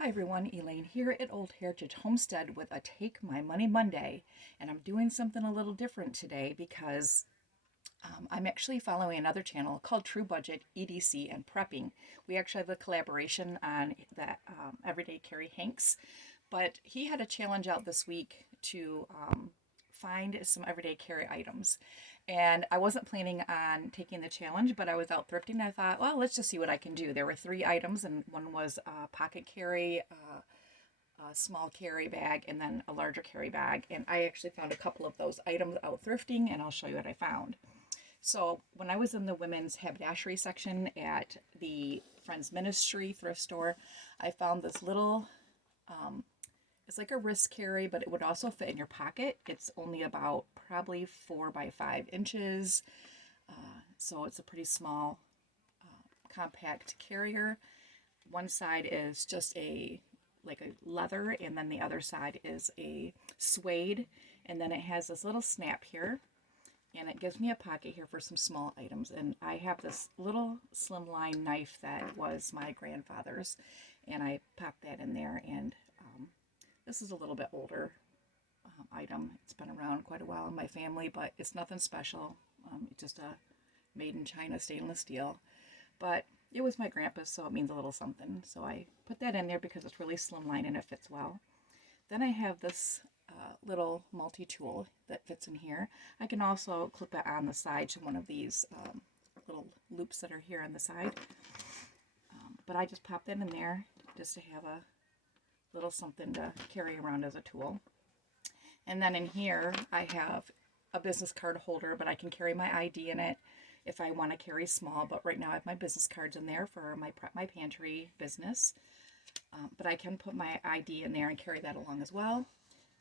Hi everyone, Elaine here at Old Heritage Homestead with a Take My Money Monday. And I'm doing something a little different today because I'm actually following another channel called True Budget, E.D.C, and Prepping. We actually have a collaboration on that Everyday Carry Hanks, but he had a challenge out this week to find some everyday carry items. And I wasn't planning on taking the challenge, but I was out thrifting and I thought, well, let's just see what I can do. There were three items, and one was a pocket carry, a small carry bag, and then a larger carry bag. And I actually found a couple of those items out thrifting, and I'll show you what I found. So when I was in the women's haberdashery section at the Friends Ministry Thrift store, I found this little it's like a wrist carry, but it would also fit in your pocket. It's only about probably 4 by 5 inches. So it's a pretty small, compact carrier. One side is just like a leather, and then the other side is a suede. And then it has this little snap here, and it gives me a pocket here for some small items. And I have this little slimline knife that was my grandfather's, and I popped that in there. And this is a little bit older item. It's been around quite a while in my family, but it's nothing special. It's just a made in China stainless steel. But it was my grandpa's, so it means a little something. So I put that in there because it's really slimline and it fits well. Then I have this little multi-tool that fits in here. I can also clip it on the side to one of these little loops that are here on the side. But I just pop that in there just to have a little something to carry around as a tool. And then in here I have a business card holder, but I can carry my ID in it if I want to carry small. But right now I have my business cards in there for my pantry business. But I can put my ID in there and carry that along as well.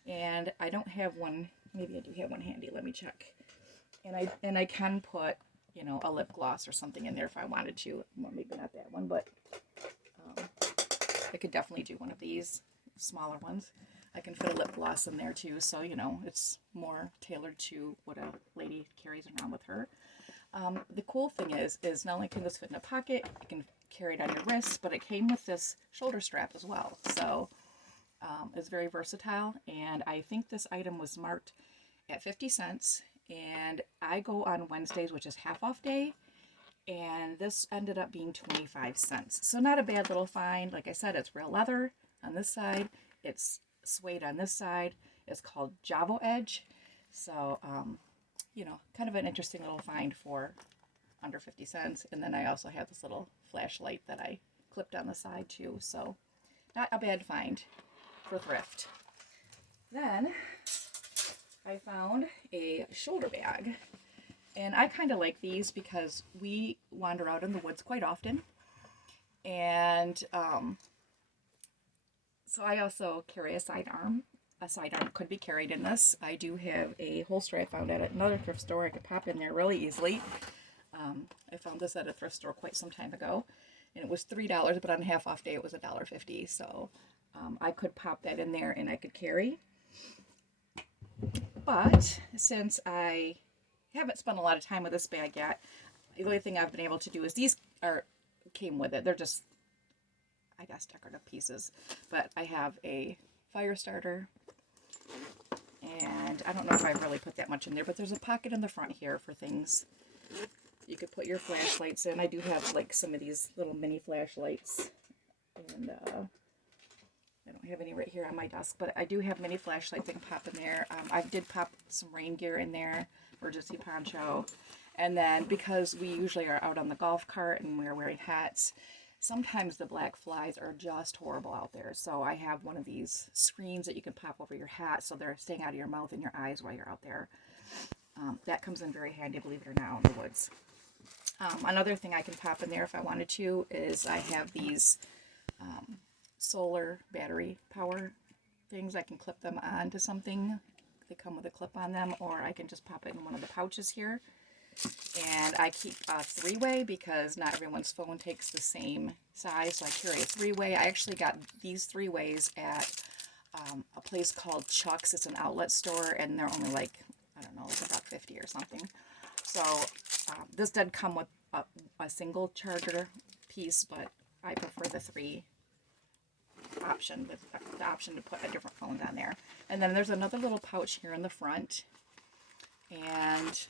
And I don't have one. Maybe I do have one handy. Let me check. And I can put, a lip gloss or something in there if I wanted to. Well, maybe not that one, but I could definitely do one of these smaller ones. I can fit a lip gloss in there too, so it's more tailored to what a lady carries around with her. The cool thing is not only can this fit in a pocket, you can carry it on your wrist, but it came with this shoulder strap as well. So it's very versatile, and I think this item was marked at 50 cents, and I go on Wednesdays, which is half off day, and this ended up being 25 cents. So not a bad little find. Like I said, it's real leather on this side, it's suede on this side. It's called Javo Edge. So, kind of an interesting little find for under 50 cents. And then I also have this little flashlight that I clipped on the side too. So not a bad find for thrift. Then I found a shoulder bag. And I kind of like these because we wander out in the woods quite often. And so I also carry a sidearm. A sidearm could be carried in this. I do have a holster I found at another thrift store. I could pop in there really easily. I found this at a thrift store quite some time ago, and it was $3, but on half off day it was $1.50. So I could pop that in there and I could carry. But since I haven't spent a lot of time with this bag yet, the only thing I've been able to do is these came with it. They're just, I guess, decorative pieces. But I have a fire starter, and I don't know if I really put that much in there, but there's a pocket in the front here for things. You could put your flashlights in. I do have like some of these little mini flashlights, and I don't have any right here on my desk, but I do have mini flashlights I can pop in there. I did pop some rain gear in there, emergency poncho. And then because we usually are out on the golf cart and we're wearing hats, sometimes the black flies are just horrible out there. So I have one of these screens that you can pop over your hat so they're staying out of your mouth and your eyes while you're out there. That comes in very handy, believe it or not, in the woods. Another thing I can pop in there if I wanted to is I have these solar battery power things. I can clip them onto something. They come with a clip on them, or I can just pop it in one of the pouches here. And I keep a three-way because not everyone's phone takes the same size, so I carry a three-way. I actually got these three-ways at a place called Chuck's. It's an outlet store, and they're only like, I don't know, it's about $1.50 or something. So this did come with a single charger piece, but I prefer the three option, with the option to put a different phone on there. And then there's another little pouch here in the front. And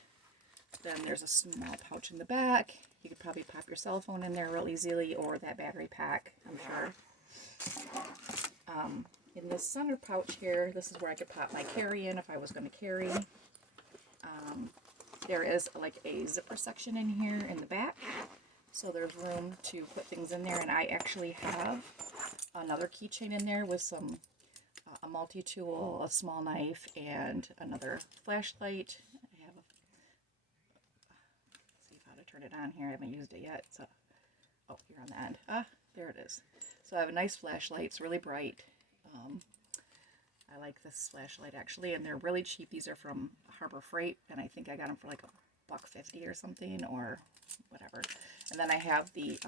then there's a small pouch in the back. You could probably pop your cell phone in there real easily, or that battery pack, I'm sure. In this center pouch here, this is where I could pop my carry in if I was going to carry. There is like a zipper section in here in the back, so there's room to put things in there. And I actually have another keychain in there with some a multi-tool, a small knife, and another flashlight. I have see how to turn it on here. I haven't used it yet. So, oh, here on the end. Ah, there it is. So I have a nice flashlight. It's really bright. I like this flashlight actually, and they're really cheap. These are from Harbor Freight, and I think I got them for like $1.50 or something, or whatever. And then I have the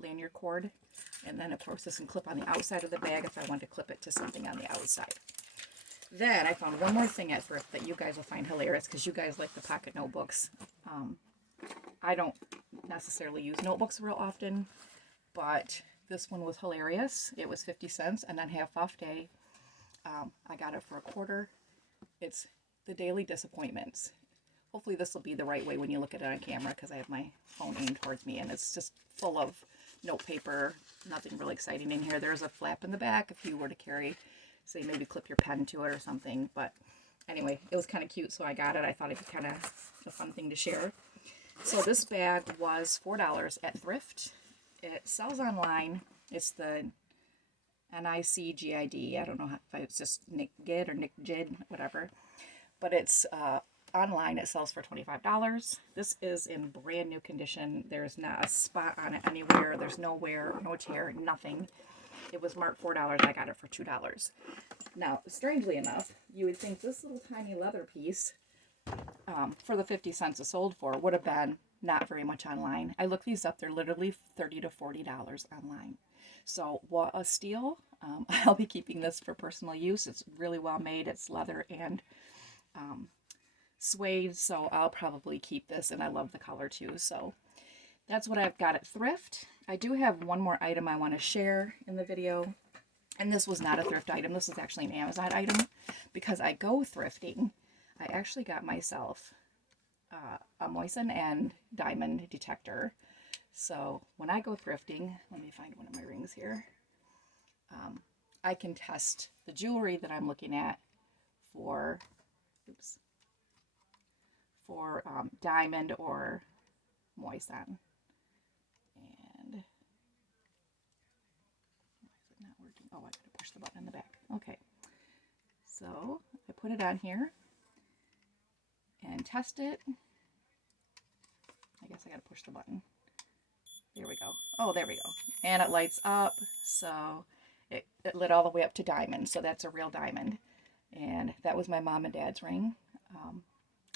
lanyard cord, and then of course this can clip on the outside of the bag if I want to clip it to something on the outside. Then I found one more thing at Thrift that you guys will find hilarious, because you guys like the pocket notebooks. I don't necessarily use notebooks real often, but this one was hilarious. It was 50 cents, and on half off day, I got it for $1. It's the Daily Disappointments. Hopefully this will be the right way when you look at it on camera, because I have my phone aimed towards me, and it's just full of note paper. Nothing really exciting in here. There's a flap in the back if you were to carry, say, maybe clip your pen to it or something. But anyway, it was kind of cute, so I got it. I thought it'd be kind of a fun thing to share. So this bag was $4 at Thrift. It sells online. It's the NICGID. I don't know if it's just NICGID or NICGID, whatever. But it's online. It sells for $25. This is in brand new condition. There's not a spot on it anywhere. There's no wear, no tear, nothing. It was marked $4. I got it for $2. Now, strangely enough, you would think this little tiny leather piece, for the 50 cents it sold for, would have been not very much online. I looked these up. They're literally $30 to $40 online. So what a steal. I'll be keeping this for personal use. It's really well made. It's leather and suede, so I'll probably keep this, and I love the color too. So that's what I've got at Thrift. I do have one more item I want to share in the video, and this was not a Thrift item. This is actually an Amazon item, because I go thrifting. I actually got myself a moisten and diamond detector. So when I go thrifting, let me find one of my rings here. I can test the jewelry that I'm looking at for, diamond or moisten. And why is it not working? Oh, I gotta push the button in the back. Okay. So I put it on here and test it. I guess I gotta push the button. There we go. Oh, there we go. And it lights up. So it lit all the way up to diamond. So that's a real diamond. And that was my mom and dad's ring.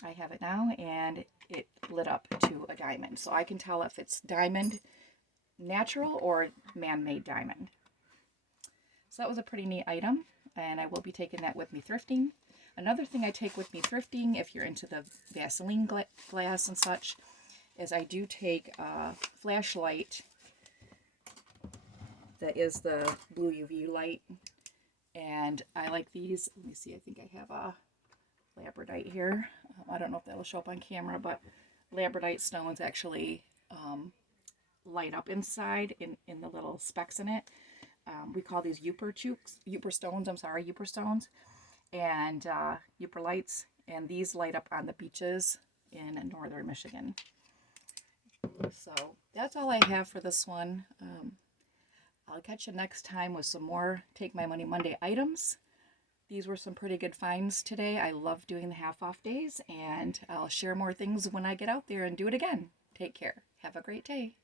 I have it now, and it lit up to a diamond. So I can tell if it's diamond, natural, or man-made diamond. So that was a pretty neat item, and I will be taking that with me thrifting. Another thing I take with me thrifting, if you're into the Vaseline glass and such, is I do take a flashlight that is the blue UV light, and I like these. Let me see, I think I have a labradorite here. I don't know if that'll show up on camera, but labradorite stones actually light up inside in the little specks in it. We call these Yooper stones, and Yooper lights, and these light up on the beaches in northern Michigan. So that's all I have for this one. I'll catch you next time with some more Take My Money Monday items. These were some pretty good finds today. I love doing the half off days, and I'll share more things when I get out there and do it again. Take care. Have a great day.